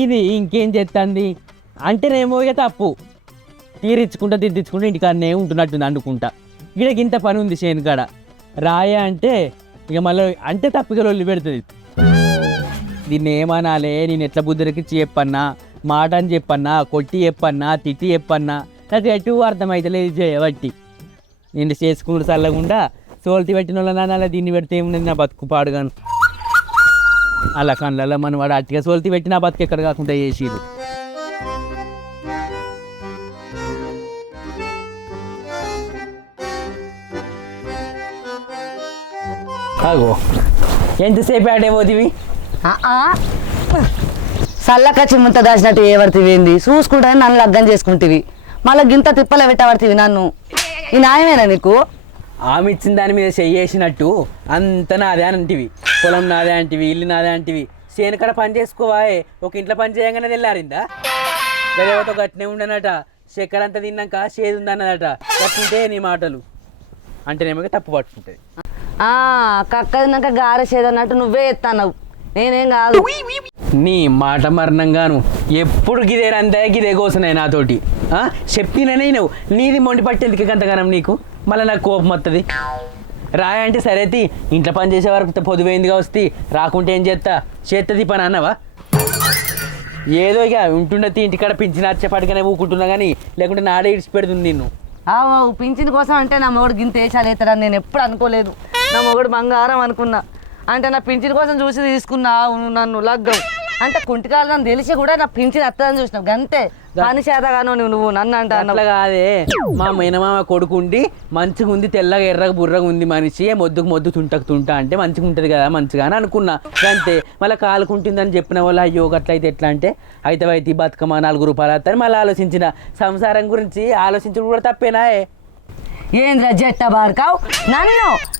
ఇది ఇంకేం చేస్తుంది అంటేనేమో ఇక తప్పు తీరించుకుంటా తిట్టించుకుంటా ఇంటికాడనే ఉంటున్నట్టుంది అనుకుంటా వీళ్ళకి ఇంత పని ఉంది చేను కాడ రాయ అంటే ఇక మళ్ళీ అంటే తప్పుగా లొల్లి పెడుతుంది దీన్ని ఏమనాలే నేను ఎట్లా బుద్ధులకి చెప్పన్నా మాట అని చెప్పన్నా కొట్టి చెప్పన్నా తిట్టి చెప్పన్నా నాకు ఎటు అర్థమవుతలేదు చేయబట్టి నేను చేసుకుంటూ చల్లకుండా సోల్తి పెట్టిన వాళ్ళ నాన్న దీన్ని పెడితే ఏమున్నది నా బతుకు పాడుగాను అలా కళ్ళల్లో మన వాడు అట్టిగా సోల్తి పెట్టి నా బతుకు ఎక్కడ కాకుండా చేసిరు అగో ఎంతసేపు ఆడే పోతివి సల్లకచ్చి ముంత దాచినట్టు ఏవర్తివేంది చూసుకుంటే నన్ను లగ్గం చేసుకుంటేవి మళ్ళీ గింత తిప్పలు పెట్టబడుతుంది నన్ను ఈ న్యాయమేనా నీకు ఆమె ఇచ్చిన దాని మీద చెయ్యేసినట్టు అంత నాదే అంటివి పొలం నాదే అంటివి ఇల్లు నాదే అంటివి చేను కాడ పని చేసుకోవాయే ఒక ఇంట్లో పని చేయగానే తెల్లారిందా గదేవతో గట్టినే ఉండనట చక్కెర అంతా తిన్నాక చేదు ఉందన్నదట గట్టుంటే నీ మాటలు అంటేనేమో తప్పు పట్టుకుంటుంది కక్కదినాక గారెసేదన్నట్టు నువ్వే ఎత్తావు నేనేం కాదు నీ మాట మరణంగాను ఎప్పుడు గిదేరంతా గిదే కోసనాయి నాతోటి చెప్పిననే నువ్వు నీది మొండి పట్టేందుకు గంతగానం నీకు మళ్ళీ నాకు కోపం వస్తుంది రాయ అంటే సరేతి ఇంట్లో పని చేసే వరకు పొదువైందిగా వస్తే రాకుంటే ఏం చేస్తుంది పని అన్నవా ఏదో ఇక ఉంటుండతి ఇంటికాడ పింఛన్ వచ్చేపాటిగానే ఊకుంటున్నా కానీ లేకుంటే నాడే ఇడిచి పెడుతుంది నిన్ను పింఛన్ కోసం అంటే నా మొగుడు గింత వేసాలు అవుతాడని నేను ఎప్పుడు అనుకోలేదు నా మొగుడు బంగారం అనుకున్నా అంటే నా పింఛన్ కోసం చూసి తీసుకున్నా నన్ను లగ్గం అంటే కుంటికాలని తెలిసి కూడా నా పింఛన్ వస్తుందని చూసినావు అంతే పని చేతగాను నువ్వు నన్ను అంటే అట్లా కాదే మా మేనమామ కొడుకుండి మంచిగా ఉంది తెల్లగా ఎర్రగా బుర్రగా ఉంది మనిషి మొద్దు తుంటా అంటే మంచిగా ఉంటుంది కదా మంచిగా అని అనుకున్నా అంతే మళ్ళీ కాలుకుంటుందని చెప్పిన వాళ్ళు అయ్యో అట్లయితే ఎట్లా అంటే అయితే బతుకమ్మ 4 రూపాయలు వస్తారని మళ్ళీ ఆలోచించిన సంసారం గురించి ఆలోచించడం కూడా తప్పేనా ఏంద్రా జట్ట బార్కావు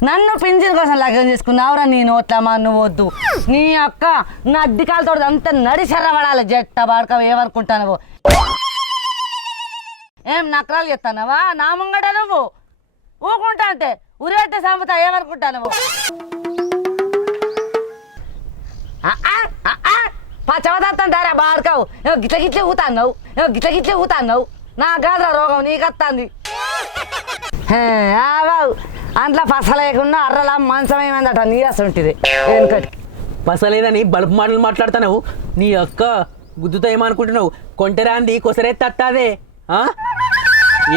నన్ను పింఛన్ కోసం లగ్నం చేసుకున్నావురా నీ నోట్ల నువ్వు వద్దు నీ అక్క నా అడ్డికాలతో అంతా నడిసెర్రబడాలి జట్ట బార్కావు ఏమనుకుంటానవో ఏం నకరాలు చెప్తానవా నా ముంగట నువ్వు ఊకుంటా అంటే ఉరేటే సంపత ఏమనుకుంటానవు పచ్చవదంటారా బార్కావు గిట్ల గిట్లే ఊతాన్నావు నా గాద్రా రోగం నీకత్తాంది అంట్లో పసలేకుండా అర్రలా మంచం ఏమైందట నీరస ఉంటుంది వెనుకటి పసలేదని బలుపు మాటలు మాట్లాడుతున్నావు నీ అక్క గుద్దుతో ఏమనుకుంటున్నావు కొంటెరాంది కొసరే తట్టాదే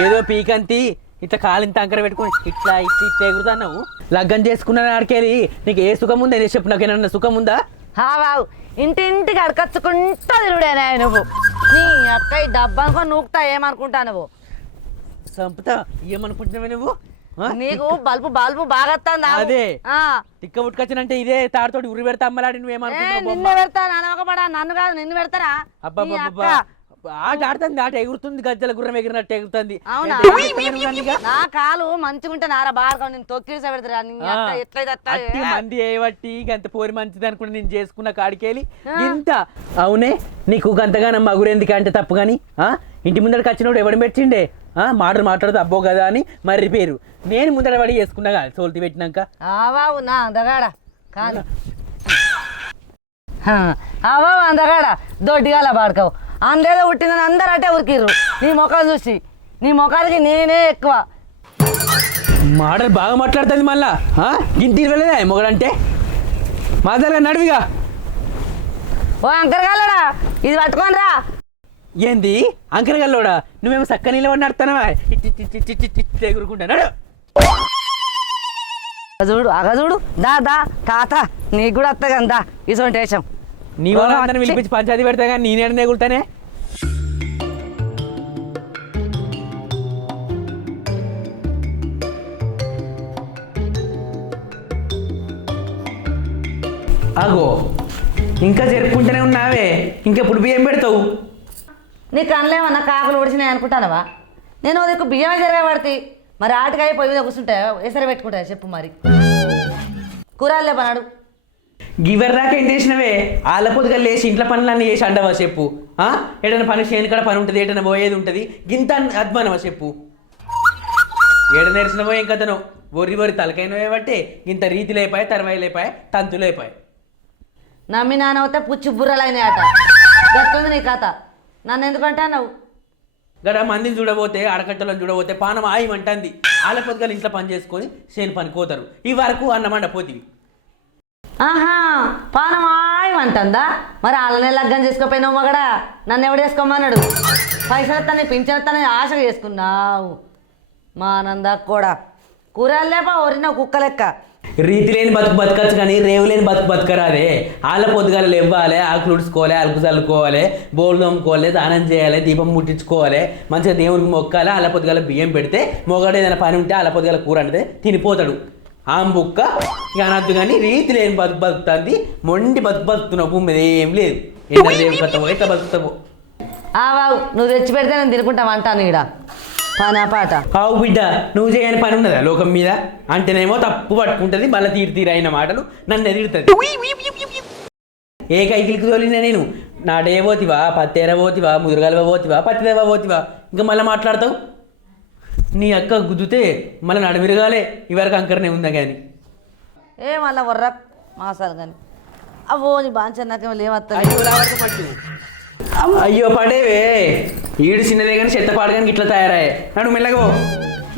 ఏదో పీకంతి ఇట్లా కాలింత అంకర పెట్టుకుని ఇట్లా ఎగురుతున్నావు లగ్గం చేసుకున్న ఆడికెళ్ళి నీకు ఏ సుఖం ఉందా నేను చెప్పు నాకు ఏమన్నా సుఖం ఉందా బావు ఇంటింటికి అడకచ్చుకుంటా తిరుడేనా నువ్వు నీ అక్క ఈ డబ్బా అనుకో నూకుతా ఏమనుకుంటా నువ్వు సంపుతా ఏమనుకుంటున్నావే నువ్వు నీకు బల్బు బాగా అదే తిక్క ఉట్టుకొచ్చినంటే ఇదే తాడుతోటి ఉరి పెడతా అమ్మలాడి నువ్వేమనుకుంటున్నావు నిన్ను పెడతా నన్ను కాదు నిన్ను పెడతారా అబ్బా ఆట ఆడుతుంది ఆట ఎగురుతుంది గజ్జల గుర్రం ఎగిరినట్టు ఎగురుతుంది నా కాలు మంచిగా ఉంటే నారా బాగా నేను తొక్కిసా పెడతారా ఎట్లయితే మంది ఏవట్టి గంత పోరి మంచిది అనుకుంటే నేను చేసుకున్న కాడికెళ్ళి ఇంత అవునే నీకు గంతగానం మగురెందుకు అంటే తప్పు కానీ ఇంటి ముందడికి వచ్చినప్పుడు ఎవడు పెట్టిండే మాట్లాడుతూ అబ్బో కదా అని మరి పేరు నేను ముందర పడి చేసుకున్నా కదా సోల్తి పెట్టినాక నా అందగాడ కాదు అందగాడ దొడ్డిగాల పాడుకోవు అందులో పుట్టిందని అందరు అటే ఉరికిర్రు నీ ముఖం చూసి నీ ముఖానికి నేనే ఎక్కువ మాటలు బాగా మాట్లాడుతుంది మళ్ళా ఇంటి వెళ్ళలేదా మొగడంటే మాదరగా నడివిగా ఓ అంకరగాలడా ఇది పట్టుకొని రా ఏంది అంకరగల్లోడా నువ్వేమో చక్క నీళ్ళు నడుతున్నావా ఎగురుకుంటాడు చూడు చూడు దా తాత నీకు కూడా వస్తా కదా ఇసోంటి వేషం నీ వాళ్ళందరినీ పిలిపించి పంచాయతీ పెడతా కానీ నేనే ఎగురుతానే అగో ఇంకా జరుపుకుంటూనే ఉన్నావే ఇంకెప్పుడు బియ్యం పెడతావు నీ కళ్ళేమన్నా కాకులు ఉడిచినాయి అనుకుంటానవా నేను నీకు బియ్యమే జరగబడితే మరి ఆటకాయ పొయ్యి మీద కూర్చుంటా ఎసరు పెట్టుకుంటా చెప్పు మరి కూరలే పనాడు గివర్ దాకా ఏం చేసినవే ఆళ్ళ పొద్దుగా లేచి ఇంట్లో పనులన్నీ చేసి అండవా చెప్పు ఏదైనా పని చేయని కాడ పని ఉంటుంది ఏదైనా పోయేది ఉంటుంది గింత అద్మానవా చెప్పు ఏడ నేర్చినవో ఏం కథనో ఒరి తలకైనవే బట్టే ఇంత రీతి లేపాయి తర్వాయి లేపాయి తంతు లేపాయి నమ్మి నానవుతే పుచ్చి బుర్రలైనాయట గట్లుంది నీ కథ. నన్ను ఎందుకంటే అన్నావు? గడ మందిని చూడబోతే ఆడకట్టలను చూడబోతే పానం ఆయిమంటుంది. వాళ్ళ పొద్దుగా ఇంట్లో పని చేసుకొని చేను పని కోతారు. ఈ వరకు అన్నమండ పోతివి. ఆహా, పానమాయమంటుందా? మరి వాళ్ళనే లగ్గం చేసుకోపోయినావు మగడా. నన్ను ఎవడు చేసుకోమన్నాడు? పైసలు వస్తానే పింఛన్ వస్తానే ఆశగా చేసుకున్నావు. మా ఆనంద కూడా కూరలు లేపా ఒరిన కుక్క లెక్క. రీతి లేని బతుకు బతకచ్చు కానీ రేవు లేని బతుకు బతకరాదే. వాళ్ళ పొద్దుగాలు ఇవ్వాలి, ఆకులు ఉడుచుకోవాలి, అలుకు చల్లుకోవాలి, బోళ్ళు తోముకోవాలి, దానం చేయాలి, దీపం ముట్టించుకోవాలి, మంచిగా దేవునికి మొక్కాలి. వాళ్ళ పొద్దుగాల బియ్యం పెడితే మొగడు ఏదైనా పని ఉంటే వాళ్ళ పొద్దుగాల కూర అంటే తినిపోతాడు. బుక్క ఇక అనద్దు కానీ రీతి లేని బతుకు బతుకుతుంది. మొండి బతుకు బతుకుతున్నావు. భూమి మీద ఏం లేదు. ఎట్లా బతుకుతావు? బాబు నువ్వు తెచ్చి పెడితే నేను తినుకుంటావు అంటాను ఈడ పనా పాట. కావు బిడ్డ, నువ్వు చేయని పని ఉన్నదా లోకం మీద? అంటేనేమో తప్పు పట్టుకుంటుంది, మళ్ళీ తీరైన మాటలు నన్ను ఎదుగుతుంది. ఏ కైకిలికి తోలినా నేను నాటే పోతివా, పత్తేర పోతివా, ముదురుగలవ పోతివా, పత్తిదేవ పోతివా, ఇంకా మళ్ళీ మాట్లాడతావు. నీ అక్క గుద్దుతే మళ్ళీ నడమిరగాలే. ఇవరకు అంకరనే ఉందా కానీ మళ్ళా వర్ర మాసాలు కానీ అవో నీ బాంచన్నాక ఏమత్తా. అయ్యో పడేవే, ఈడు చిన్నదే కానీ చెత్తపాడు కానీ ఇట్లా తయారయ్యే. నడు మెల్లగో.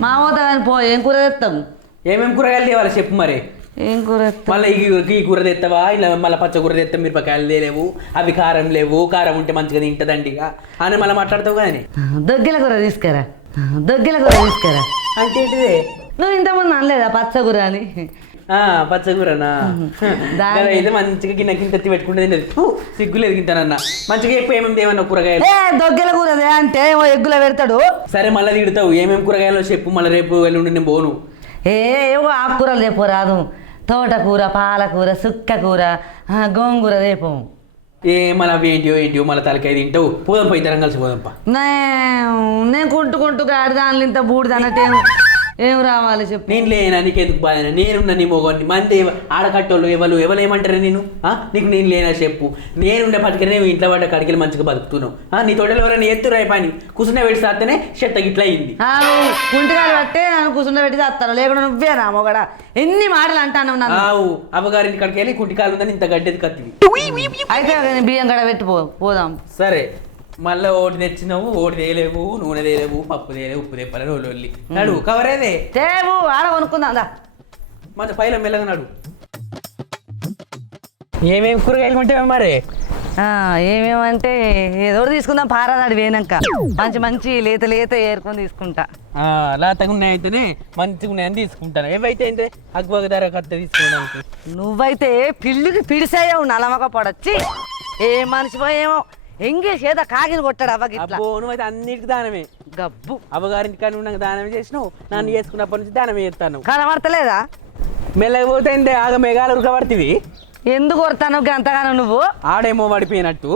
మామూత కానీ పో. ఏం కూర తెస్తాం? ఏమేమి కూరగాయలు తేవాలి చెప్పు మరి. ఏం కూర తెస్తాం? మళ్ళీ ఈ కూర తెస్తావా, ఇలా మళ్ళీ పచ్చ కూర తెస్తాం, మిరపకాయలు తేలేవు, అవి కారం లేవు, కారం ఉంటే మంచిగా తింటదండిగా అని మళ్ళీ మాట్లాడతావు కానీ. దొగ్గిల కూర తీసుకురా, దొగ్గిల కూర తీసుకురా. అంటే ఏంటిదే? నువ్వు ఇంతకుముందు అనలేదా పచ్చ కూర అని? పచ్చకూరనా? అయితే మంచిగా గిన్నె తెత్తి పెట్టుకుంటే సిగ్గులేదు గింతనన్నా. మంచిగా ఎక్కువ ఏమేమి ఏమన్నా కూరగాయలు. దొగ్గెల కూరదే అంటే ఎగ్గులో పెడతాడు. సరే మళ్ళీ తిడతావు. ఏమేమి కూరగాయలు చెప్పు, మళ్ళీ రేపు ఎల్లుండి నేను పోను. ఏవో ఆకుకూరలు రేపు రాదు. తోటకూర, పాలకూర, సుక్కకూర, గోంగూర రేపు. మళ్ళీ అవి ఏంటియో మళ్ళీ తలకాయ తింటావు. పోదాంపా, ఇద్దరం కలిసి పోదాంపా. నేను కుంటుకుంటూ గాడి దానిలో ఇంత బూడిద అన్నట్టు ఏం రావాలి చెప్పు. నేను లేనా? నీకు ఎందుకు బాధ? నేనున్నా నీ మొగని. మంది ఆడకట్టోళ్ళు ఎవరు ఏమంటారు నేను? నీకు నేను లేనా చెప్పు. నేనుండే పట్టుకనే ఇంట్లో పడ్డ కడిగిలు మంచిగా బతుకుతున్నావు. నీ తోటలో ఎవరైనా ఎత్తురాయి పని కూర్చున్న పెట్టి సాస్తేనే చెత్త గిట్లా అయింది. కుంటికాలు పట్టే నన్ను కూర్చున్న పెట్టి చేస్తాను, లేకుండా నువ్వేనా మొగడా? ఎన్ని మాటలు అంటాను. అవ్వగారింటి కడికి వెళ్ళి కుంటికాలు ఉందని ఇంత గడ్డెది కత్తివి. అయితే బియ్యం గడ పెట్టి పోదాం. సరే మళ్ళీ ఓటి తెచ్చినావు, ఓటి తేలేవు, నూనె తేలేవు, పప్పు తేలేవు, ఉప్పు తెప్పలని ఒళ్ళొల్లి నడు. కవరేదే తేవు ఆడ కొనుక్కుందా. మన పైల మెల్లగా నడు. ఏమేమి కూరగాయలు కొంటే మరి? ఏమేమంటే ఏదో తీసుకుందాం. పారాదాడు వేనాక మంచి మంచి లేత లేత ఏరుకొని తీసుకుంటా. లేతగా ఉన్నాయితేనే మంచిగా ఉన్నాయని తీసుకుంటాను. ఏవైతే అయితే అగ్వగ ధర కత్త తీసుకోవడానికి. నువ్వైతే పిల్లికి పిడిసాయవు నలమక పడొచ్చి. ఏ మనిషి పోయేమో ఎంగేసి ఏదో కాకిని కొట్టాడు అవ్వకి. నువ్వైతే అన్నిటికి దానమే. గబ్బు అవ్వగారింటి కానీ ఉన్నాక దానమే చేసినావు. నన్ను చేసుకున్నప్పటి నుంచి దానమే చేస్తాను. కనబడతలేదా? మెల్లకపోతే ఆగ మేఘాలు ఉరకబడుతుంది. ఎందుకు కొడతాను అంతగానో నువ్వు? ఆడేమో పడిపోయినట్టు.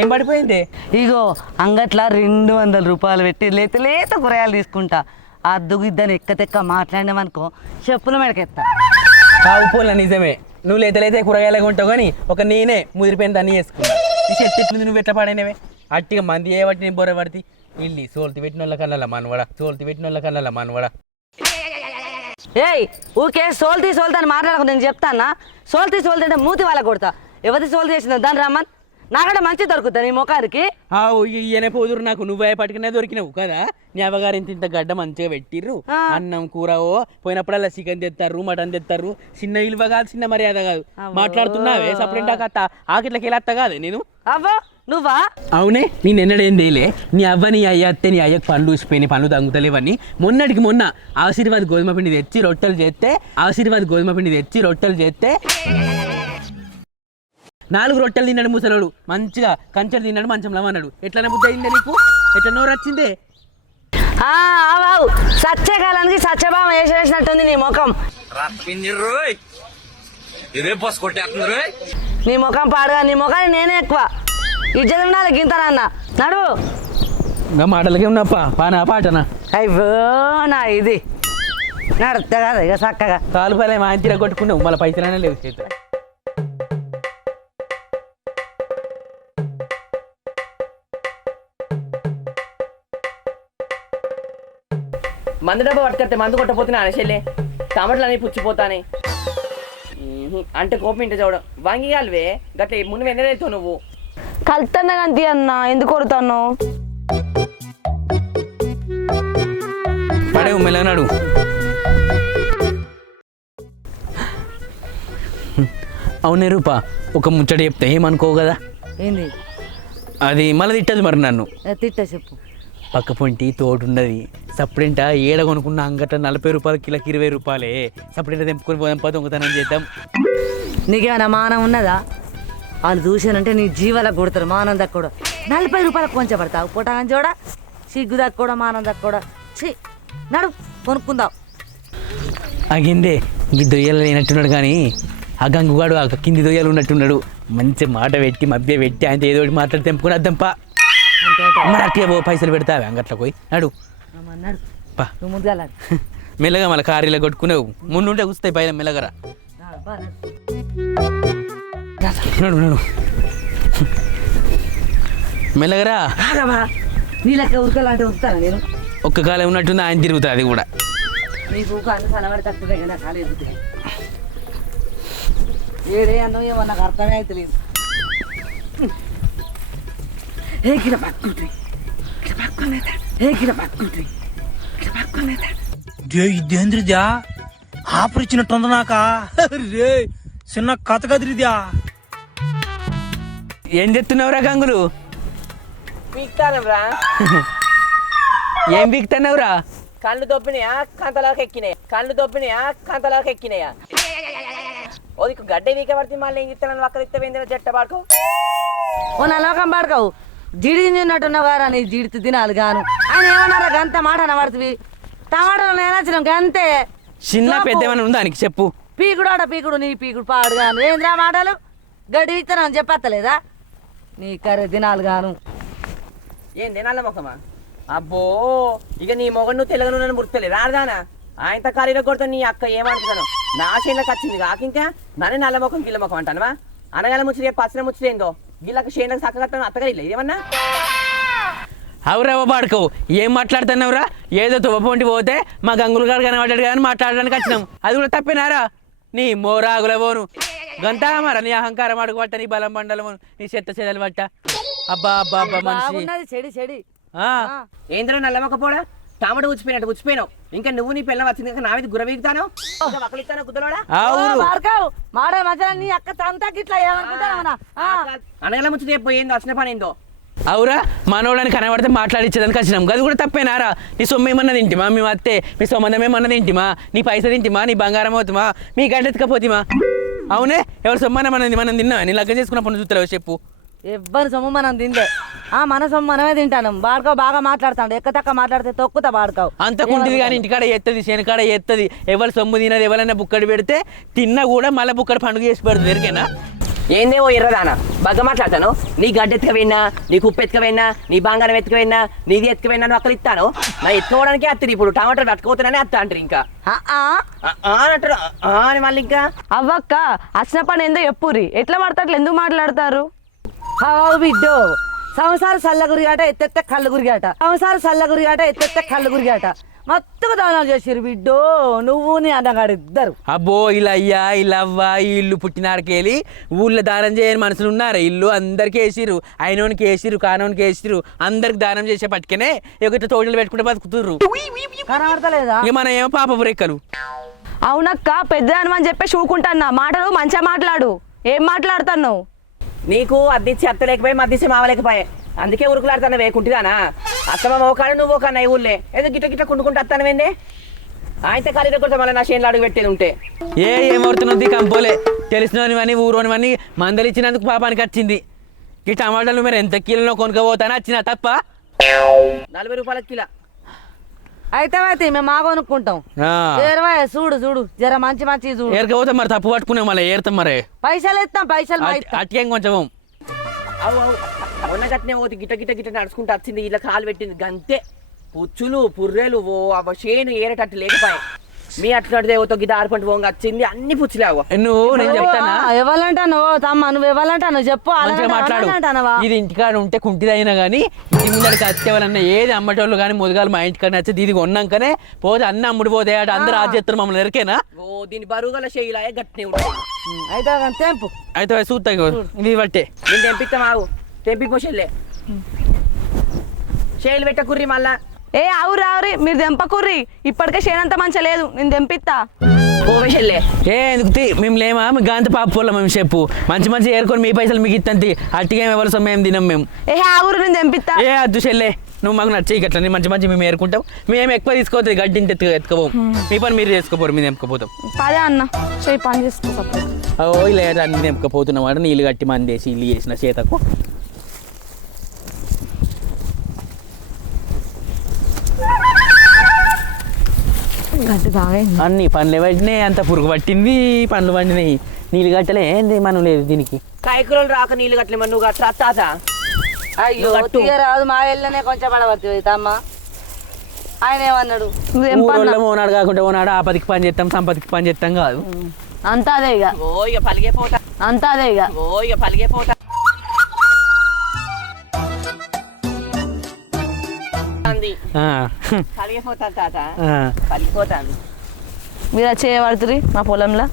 ఏం పడిపోయింది? ఇగో అంగట్లా 200 రూపాయలు పెట్టి లేత లేత కూరగాయలు తీసుకుంటా. అద్దుగిద్దని ఎక్కతెక్క మాట్లాడినామనుకో చెప్పుల మెడకెత్తా. కావు పూల నిజమే. నువ్వు లేతలైతే కూరగాయలు కొంటావు కానీ ఒక నేనే ముదిరిపోయిన దాన్ని వేసుకున్నా. ఈ చెట్టు నువ్వు ఎట్లా పాడైనవే? అట్టిగా మంది ఏ బట్టి నేను బొర్ర పడితే ఇల్లి సోల్తి పెట్టిన వాళ్ళ కన్నాల మనవడ, సోల్తి పెట్టిన వాళ్ళ కన్నాల మనవడ. ఏయ్ ఊకే సోల్తీ అని మాట్లాడకు. నేను చెప్తానా సోల్తీ అంటే మూతి వాళ్ళ కొడతా. ఎవరి సోల్తీ చేసిందో దాన్ని రమ్మన్. నాకంటే మంచి దొరుకుతా నీ ముఖానికి. ఈయన పోదురు నాకు నువ్వే పట్టుకునే దొరికినావు కదా. నీ అవ్వగారు ఇంత గడ్డ మంచిగా పెట్టిర్రు. అన్నం కూర పోయినప్పుడల్లా చికెన్ తెస్తారు, మటన్ తెస్తారు. చిన్న ఇలువ కాదు, చిన్న మర్యాద కాదు. మాట్లాడుతున్నావే సపరేట్ అత్త ఆకిట్లకి వెళ్ళి అత్త కాదు నేను. అవ్వ నువ్వా? అవునే, నేను ఎన్నడేం తేలే. నీ అవ్వ నీ అయ్య అత్తే నీ అయ్యకు పండ్లు ఊసిపోయినాయి, పండ్లు తగ్గుతలేవని మొన్నటికి మొన్న ఆశీర్వాద్ గోధుమ పిండి తెచ్చి రొట్టెలు చేస్తే 4 రొట్టెలు తిన్నాడు ముసలోడు. మంచిగా కంచెలు తిన్నాడు, మంచంలో అన్నాడు. ఎట్లనే బుద్ధి అయిందే నీకు? ఎట్లా నోరు వచ్చిందే? సత్యకాలానికి సత్యభావం వేసేసినట్టుంది నీ ముఖం. నీ ముఖం పాడుగా. నీ ముఖాన్ని నేనే ఎక్కువ ఇజ్జత ఉండాలి గింతనన్నా. నడు ఇంకా మాటలకే ఉన్నప్ప పానా పాటనా? అయ్యో నా ఇది నడుస్తా కదా ఇక చక్కగా. కాలు పైన మా ఆయన కొట్టుకున్నావు, మళ్ళీ పైసలైనా లేవు చేత. మందు డబ్బా పట్టుకొస్తే మందు కొట్టపోతున్నా అనశల్లే టమాటాలు అన్నీ పుచ్చిపోతానే. అంటే కోపం ఇంట చూడడం వంగిగాలివే గట్ల ముందు వెన్నెలవుతావు నువ్వు. కలుతున్నా కానీ అన్న ఎందుకు కొడుతాను? పడే మెల్లనాడు. అవునే రూపా, ఒక ముచ్చట చెప్తే ఏమనుకో కదా. ఏంది? అది మళ్ళీ తిట్టదు మరి నన్ను. తిట్టా చెప్పు. పక్క పొంటి తోడు ఉన్నది సప్పుడేంట ఏడ కొనుక్కున్న అంగట 40 రూపాయలు కిలోకి 20 రూపాయలే. సప్పుడేంట తెంపుకొని పోదాం దొంగతనం చేద్దాం. నీకేమైనా మానం ఉన్నదా? వాళ్ళు చూసానంటే నీ జీవాలకు కొడతారు. మానం దక్కూడ 40 రూపాయలకు కొంచెం పడతావు పుట్టగా చూడ. సిగ్గు దక్కూడ మానం దక్కూడ. ఛీ నడు కొనుక్కుందాం. అగిందే ఈ దొయ్యలు లేనట్టున్నాడు కానీ ఆ గంగుగాడు ఆ కింది దొయ్యలు ఉన్నట్టున్నాడు. మంచి మాట పెట్టి మధ్య పెట్టి ఆయన ఏదో ఒకటి మాట్లాడి తెంపుకొని వద్దాంపా. మరి అట్టే పైసలు పెడతావే అంగట్లో పోయి నడు. నడు పా నువ్వు ముందుగా మెల్లగా మళ్ళీ కారీలో కొట్టుకునేవు ముందుంటే కూస్తాయి పైన మెల్లగరా. నడు నడు మెల్లగరా. నీ లెక్క ఉరకలాంటి ఉరుకుతాను నేను. ఒక్క కాలం ఉన్నట్టుంది ఆయన తిరుగుతుంది అది కూడా. నీకు అంత సలవాడి తక్కువ కదా కాలేదు. ఏడే అన్నో ఏమో నాకు అర్థమే అవుతలేదు. ఏ గిడ పక్కుంటుంది ఇట్లా పక్కునేద. ఏ గిడ పక్కుంటుంది ఇట్లా పక్కునేద. ఇదేంద్రిద్యా ఆఫర్ ఇచ్చినట్టుంది నాక రే చిన్న కథ కదిరిద్యా. ఏం చెప్తున్నావురా గంగులు? పీక్తానరా? ఏం పీక్తున్నావురా? కళ్ళు దొబ్బినాయా కంతలోకి ఎక్కినాయా? కళ్ళు దొబ్బినాయా కంతలోకి ఎక్కినాయా? ఓ నీకు గడ్డ వీకే పడితే మళ్ళీ ఏం చెప్తాను అక్కడ ఇస్తే జట్ట పాడుకో. ఓ నలోకం పడకవు జీడి తిన్నట్టున్నావు గారా. నీ జీడితో తినాలి గాను. ఆయన ఏమన్నారా గంత మాట అనబడుతుంది. టమాటాలు నేనచ్చినాం గంతే. చిన్న పెద్ద ఏమైనా ఉందా నీకు చెప్పు. పీకుడు ఆడ పీకుడు నీ పీకుడు పాడు గాను. ఏంద్రా మాటలు? గడ్డి ఇస్తానని చెప్పత్తలేదా? నీ కర్రీ తినాలి గాను. ఏం తినాల మొక్కమా? అబ్బో ఇక నీ మొగడు నువ్వు తెలుగు నన్ను ముర్తలే రాదానా? ఆయన ఖాళీలో కొడుతా నీ అక్క ఏమంటున్నాను? నా చేనులకు వచ్చింది కాక ఇంకా నన్ను నల్ల ముఖం గిల్ల ముఖం అంటానవా? అనగాల ముచ్చట పచ్చన ముచ్చటేందో గిళ్ళకి చేనులకు చక్కగా అత్తగా ఇల్ల ఇదేమన్నా? అవురావో పాడుకోవు ఏం మాట్లాడుతున్నావురా? ఏదో తువ్వపోంటి పోతే మా గంగులు గారు కనబడ్డాడు కానీ మాట్లాడడానికి వచ్చినాం. అది కూడా తప్పేనారా? నీ మోరాగుల పోను గంతా మరా నీ అహంకారం అడుగు పట్ట, నీ బలం బండలు నీ చెత్త చెదలు పట్ట. అబ్బా అబ్బా అబ్బా మనిషి చెడి చెడి. ఏంద్రా నల్ల మొక్క పోడా? టమాటో ఉచ్చిపోయినట్టు ఉచ్చిపోయినావు. ఇంకా నువ్వు నీ పిల్ల వచ్చింది నా మీద గురవీగుతాను మక్కలిస్తాను గుద్దలోడా. మాట మధ్య నీ అక్క తంతా గిట్లా ఏమనుకుంటానా? అనగల ముచ్చట చెప్పు ఏందో వచ్చిన పని ఏందో. అవురా మనోళ్ళని కనబడితే మాట్లాడించేదానికి వచ్చినాం. అది కూడా తప్పేనారా? నీ సొమ్ము ఏమన్నా తింటిమా? మేము అత్తే మీ సంబంధం ఏమన్నా తింటిమా? నీ పైసలు తింటిమా? నీ బంగారం అవుతుమా? మీ గడ్డెత్తుకపోతిమా? అవునే ఎవరు సొమ్మన మనం తిన్నా? నీ లగ్గం చేసుకున్నప్పుడు చూస్తలేవు చెప్పు. ఎవ్వరి సొమ్ము మనం తిందే. మన సొమ్ము మనమే తింటాను. బాడుకో బాగా మాట్లాడతాడు. ఎక్క తక్క మాట్లాడితే తొక్కుతా బాడుకోవు. అంతకుంటుంది కానీ ఇంటికాడ ఎత్తది శనికాడ ఎత్తది. ఎవరు సొమ్ము తినది ఎవరైనా బుక్కడి పెడితే తిన్నా కూడా మళ్ళీ బుక్కడి పండుగ చేసి పెడుతుంది ఎరికేనా? ఏందేమో ఎర్రదానా బాగా మాట్లాడతాను. నీ గడ్డ ఎత్తుకపోయినా, నీ కుప్ప ఎత్తుకపోయినా, నీ బంగారం ఎత్తుకపోయినా, నీది ఎత్తుకపోయినా నువ్వు అక్కడ ఇస్తాను. నా ఎత్తుకోవడానికి అత్తది. ఇప్పుడు టమాటాలు పట్టుకోతున్నానే అత్త అంటారు. ఇంకా అంటారు అని మళ్ళీ ఇంకా అవ్వక్క అచ్చిన పని ఏందో ఎప్పురి ఎట్లా పడతాట్లు ఎందుకు మాట్లాడతారు? బిడ్డో సంసార సల్ల గురిగాట ఎత్తెత్తే కళ్ళు గురిగాట. సంసార సల్ల గురిగాట ఎత్తెత్తే కళ్ళు గురిగాట. మొత్తం దానాలు చేసిరు బిడ్డో నువ్వు నీ అన్నగాడు ఇద్దరు. అబ్బో ఇలా అయ్యా ఇలా అవ్వ ఈ ఇల్లు పుట్టినారకెళ్ళి ఊళ్ళో దానం చేయని మనుషులు ఉన్నారు. ఇల్లు అందరికి వేసిరు. అయినోనికి వేసిరు, కానోనికి వేసిరు. అందరికి దానం చేసే పట్టుకనే ఎగిట తోటలు పెట్టుకుంటే బతుకుతుర్రు. కనబడతలేదా? ఇక మనం ఏమో పాపపు రెక్కలు. అవునక్క పెద్దదాని అని చెప్పేసి ఊకుంటున్నా. మాటలు మంచిగా మాట్లాడు. ఏం మాట్లాడుతున్నావు? నీకు అద్దిచ్చి అత్త లేకపోయి మద్దిచ్చి మావలేకపోయే అందుకే ఉరుకులాడుతాను వేకుంటిదానా? అత్తమ్మ మోకాడు నువ్వు ఒక ఊళ్ళే ఏదో గిట్ట గిట్ట కుండుకుంటూ వస్తానవేందే? ఆయనతో ఖాళీ కొడితే మళ్ళీ నా చేనులు అడుగు పెట్టేది ఉంటే ఏమవుతున్నది కంపోలే తెలిసినవని ఊరోనివన్నీ మందలు ఇచ్చినందుకు పాపానికి వచ్చింది. ఈ టమాటాలు మీరు ఎంత కిలో కొనుక్కోపోతానో వచ్చినా తప్ప 40 రూపాయల కిలో అయితే మేము మా కొనుక్కుంటాం. చూడు చూడు జర మంచి మంచి చూడు. ఏరకపోతే మరి తప్పు పట్టుకునే మళ్ళీ ఏరుతాం. మరి పైసలు ఇస్తాం పైసలు అట్కేం కొంచెం మొన్న గట్టినే పోతే గిట్ట గిట్ట గిట్ట నడుచుకుంటూ వచ్చింది. ఇలా కాలు పెట్టింది గంతే. పుచ్చులు పుర్రెలు ఓ అవ చేను ఏరేటట్టు లేకపోయాయి. మీ అట్లాంటిది ఏవో గిట్ట ఆరుపంట పోంగా వచ్చింది. అన్ని పుచ్చులే అవ్వ. నువ్వు నేను చెప్తానా ఎవరంటాను తమ్మ నువ్వు ఎవరంటాను చెప్పు. మాట్లాడు. ఇది ఇంటికాడ ఉంటే కుంటిదైనా కానీ ఇంటి ముందరికి వచ్చేవాళ్ళన్నా ఏది అమ్మటోళ్ళు కానీ ముదగాలు మా ఇంటికాడ నచ్చేది ఇది కొన్నాకనే పోతే అన్ని అమ్ముడు పోతే అటు అందరూ ఆచేస్తారు మమ్మల్ని ఎరికేనా? ఓ దీని బరువు గల చేయిలాయే గట్టినే ఉంటుంది. అయితే తెంపు అయితే చూస్తా ఇది బట్టే నేను తెంపిస్తాం ఆవు. తెంపిపోషెళ్ళే చేలు పెట్టకుర్రి మళ్ళా ఏ ఆవురి ఆవురి మీరు దెంపకుర్రి ఇప్పటికే చేనంత మంచిగా లేదు నేను దెంపిస్తా పోవేషెళ్ళే ఏ ఎందుకు మేము లేమా మీ గాంత పాప పోలే మేము చెప్పు మంచి మంచి ఏరుకొని మీ పైసలు మీకు ఇత్తంతి అట్టిగా ఎవరి సమయం తినం మేము ఏ ఆవురు నేను దెంపిస్తా ఏ అద్దు చెల్లే నువ్వు మాకు నచ్చేయి అట్లా మంచి మంచి మేము ఏరుకుంటాం మేము ఎక్కువ తీసుకోవద్దు గడ్డి ఎత్తుకోపోం మీ పని మీరు చేసుకోపోరు మేము తెంపుకపోతాం పదే అన్న చేయి పని చేసుకో ఓ లేదా అన్ని తెంపుకపోతున్నాం వాడు నీళ్ళు కట్టి మందేసి ఇల్లు చేసిన చేతకు గడ్డి బాగా అన్ని పండ్లు పట్టినాయి అంత పురుగు పట్టింది పండ్లు పండినాయి నీళ్ళు కట్టలే ఏంది మనం లేదు దీనికి కాయకూరలు రాక నీళ్ళు కట్టలే మరి నువ్వు గట్రా తాత అయ్యో రాదు మా వెళ్ళనే కొంచెం పడవచ్చు తమ్మ ఆయన ఏమన్నాడు ఊరోళ్ళో ఓనాడు కాకుండా ఓనాడు ఆపదికి పని చేస్తాం సంపదికి పని చేస్తాం కాదు అంతా అదే ఇక ఓ ఇక పలిగే పోతా అంతా అదే ఇక ఓ ఇక పలిగే పోతా ఆ, పలిగే పోతాను తాత ఆ. పలిగిపోతాను మీరు అది చేయబడుతుంది మా పొలంలో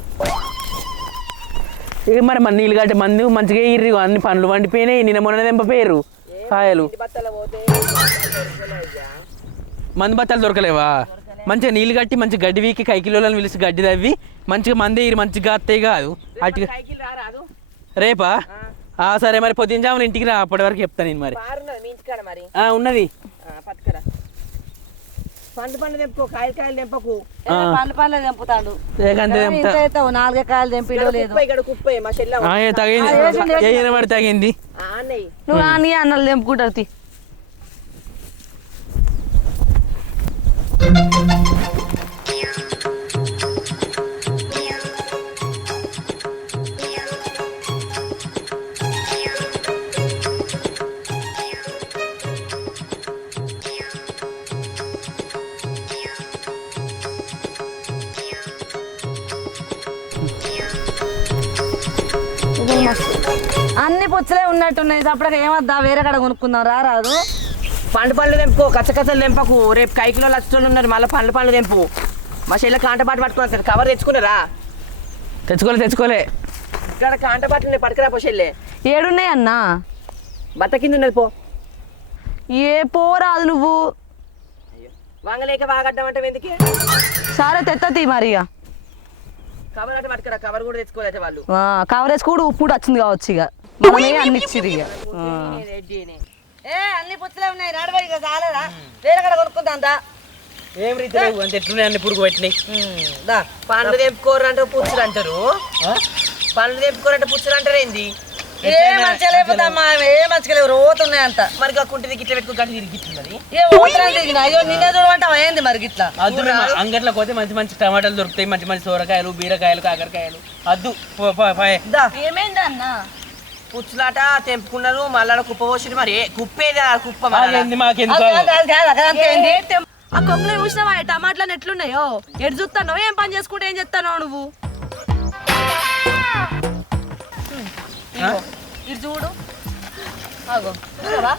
ఇక మరి మన నీళ్ళు కట్టే మంది మంచిగా ఇర్రి అన్ని పండ్లు పండిపోయినాయి నిన్న మొన్న తెంపపోయారు కాయలు మంది బత్తాలు దొరకలేవా మంచిగా నీళ్ళు కట్టి మంచి గడ్డి వీకి కైకిలోలను పిలిచి గడ్డి తవ్వి మంచిగా మంది ఇరు మంచిగా అత్తయ్య కాదు అటుగా సైకిల్ రారాదు రేపా సరే మరి పొద్దున్న జామున ఇంటికి రా అప్పటి వరకు చెప్తాను నేను మరి పారున్నది మీ ఇంటికాడ మరి ఉన్నది పట్టుకరా పండ్లు తెంపుకో కాయలు తెంపకు పండ్లు తెంపుతాడు లేకంటే తెంపుతా. ఇంత ఎత్తావు, 4 కాయలు తెంపిడో లేదు ఇక్కడ కుప్పే మా చెల్ల తగింది ఏ పడి తగింది అన్నయ్య నువ్వు అని అన్నలు తెంపుకుంటారు తీ అన్ని పుచ్చలే ఉన్నట్టున్నాయి అప్పటికి ఏమద్దా వేరే కడ కొనుక్కుందాం రారాదు పండ్లు తెంపుకో కచ్చకచ్చలు తెంపకు రేపు కైకిలో లచ్చులు ఉన్నారు మళ్ళీ పండ్లు తెంపు మా చెల్లె కాంటపాటు పట్టుకున్నా కవర్ తెచ్చుకున్నారా తెచ్చుకోలే ఇక్కడ కాంటపాట్లు పట్టుకురా పో చెల్లె ఏడున్నాయి అన్న బత్త కింద ఉన్నది పో ఏ పోరాదు నువ్వు వంగలేక బాగడ్డం అంటే ఎందుకే సరే తెత్తీ మరి ఇక కవర్ అంటే పట్టుకురా కవర్ కూడా తెచ్చుకోలేదు వాళ్ళు కవరేజ్ కూడా ఉప్పు కూడా వచ్చింది కావచ్చు ఇక మనమే అన్ని ఇచ్చిరు ఇక అన్ని పుచ్చలే ఉన్నాయి నడవ ఇక చాలదా వేరే కడ కొనుక్కుందాం దా ఏం రీతి అంత ఎట్లున్నాయి అన్ని పురుగు పెట్టినాయి దా పండ్లు తెంపుకోరు అంటే పుచ్చులు అంటారు పండ్లు తెంపుకోరంటే పుచ్చులు అంటారు ఏంది ఏ మంచిగా లేకపోతామ్మా ఏ మంచిగా లేవు రోతున్నాయి అంత మరి కుంటిది గిట్ల పెట్టుకో గట్టి గిట్లున్నది ఏ ఓతరాలు తిరిగిన అయ్యో నిన్నే చూడమంటావా ఏంది మరి గిట్లా అద్దు అంగట్లోకి పోతే మంచి మంచి టమాటాలు దొరుకుతాయి మంచి మంచి సోరకాయలు బీరకాయలు కాకరకాయలు అద్దు దా ఏమైంది అన్న పుచ్చులాట తెంపుకున్నారు మళ్ళా కుప్ప పోసి మరి కుప్పేది కుప్ప మాకెందుకు ఆ కొంగలో చూసినావా టమాటాలు ఎట్లున్నాయో ఎటు చూస్తానో ఏం పని చేసుకుంటే ఏం చేస్తానో నువ్వు ఇటు చూడు ఆగో చూసావా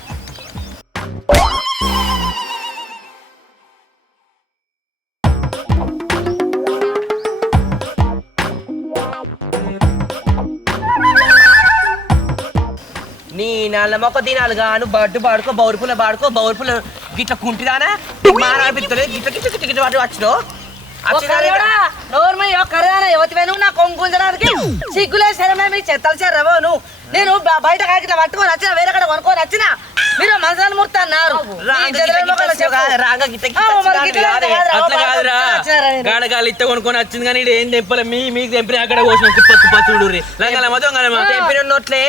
నీ నల్ల మొక్క తినాలి గాను బడ్డు పాడుకో బౌరుపుల పాడుకో బౌరుపుల గిట్ల కుంటిదానా మారాపిత్తలేదు గిట్ల గిట్ల గిట్ల గిట్ల వాటి వచ్చినో నోర్మల్ కరదానా యువతివే నువ్వు నా కొంగుంజడానికి సిగ్గులే శరమే మీ చెత్తలు చెరవో నువ్వు నేను బయట కాకిట పట్టుకొని వచ్చిన వేరే కడ కొనుక్కొని వచ్చిన మీరు మనసాన్ని ముర్తా అన్నారు అట్లా కాదురా గాడగాలి ఇత్త కొనుక్కొని వచ్చింది కానీ ఏం తెంపలే మీకు తెంపిన అక్కడ కోసం కుప్ప చూడు తెంపిన నోట్లే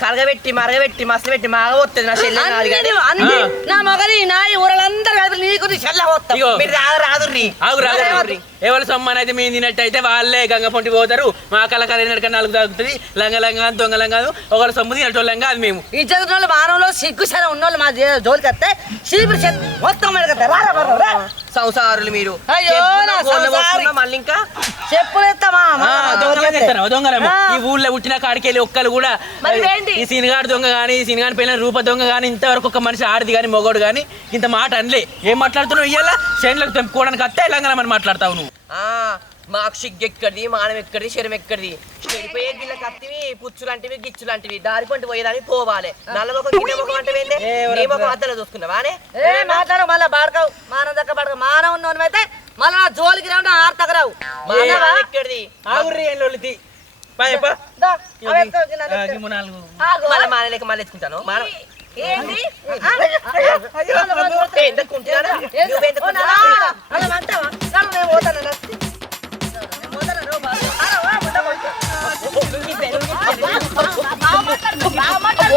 కరగబెట్టి మరగబెట్టి మసలు పెట్టి మాగబోతుంది నా చెల్లె నా మగని నా ఊరలందరూ కలిపి నీకు నీ చెల్ల మీరు రాదు ఎవరు సమ్మాన్ అయితే మేము తిన్నట్టు అయితే వాళ్ళే గంగ పొంటి పోతారు మా కళ నడక నాలుగు తాగుతుంది లంగ దొంగలం కాదు ఒకరు సొమ్ము తినటోళ్ళం కాదు మేము ఈ చదువుతున్న మానవులు సిగ్గు సరే ఉన్నోళ్ళు మా జోలికి వస్తే చీపురు మొత్తం సంసారులు మీరు అయ్యో, నా సంసారి. మళ్ళీ ఇంకా చెప్పులు ఎత్తామా దొంగలమో ఈ ఊళ్ళో పుట్టిన కాడికెళ్ళి ఒక్కరు కూడా మరి ఏంటి? ఈ సినిగాడు దొంగ కానీ ఈ సినిగాని పెళ్ళిన రూప దొంగ కానీ ఇంతవరకు ఒక మనిషి ఆడిది కానీ మొగోడు కానీ ఇంత మాట అనలే ఏం మాట్లాడుతున్నావు ఇయ్యాల చేనులకు తెంపుకోవడానికి వస్తే లంగలమని మాట్లాడతావు నువ్వు మాకు సిగ్గు ఎక్కడిది మానం ఎక్కడిది శరం ఎక్కడిది వెళ్ళిపోయే గిల్ల కత్తివి పుచ్చులాంటివి గిచ్చులాంటివి దారి పంటి పోయేదానికి పోవాలి నల్ల ముఖం గిన్నె ముఖం అంటే ఏంది నీ ముఖం అద్దలో చూసుకున్నావానే ఏ మాట్లాడు మళ్ళీ బాడకావు మానవ దక్క బాడక మానవ ఉన్నవని అయితే మళ్ళీ నా జోలికి రావు నా ఆరు తగరావు ఎక్కడిది మళ్ళీ మానలేక మళ్ళీ ఎత్తుకుంటాను ఏంది ఎందుకుంటున్నాను బాగా మాట్లాడు.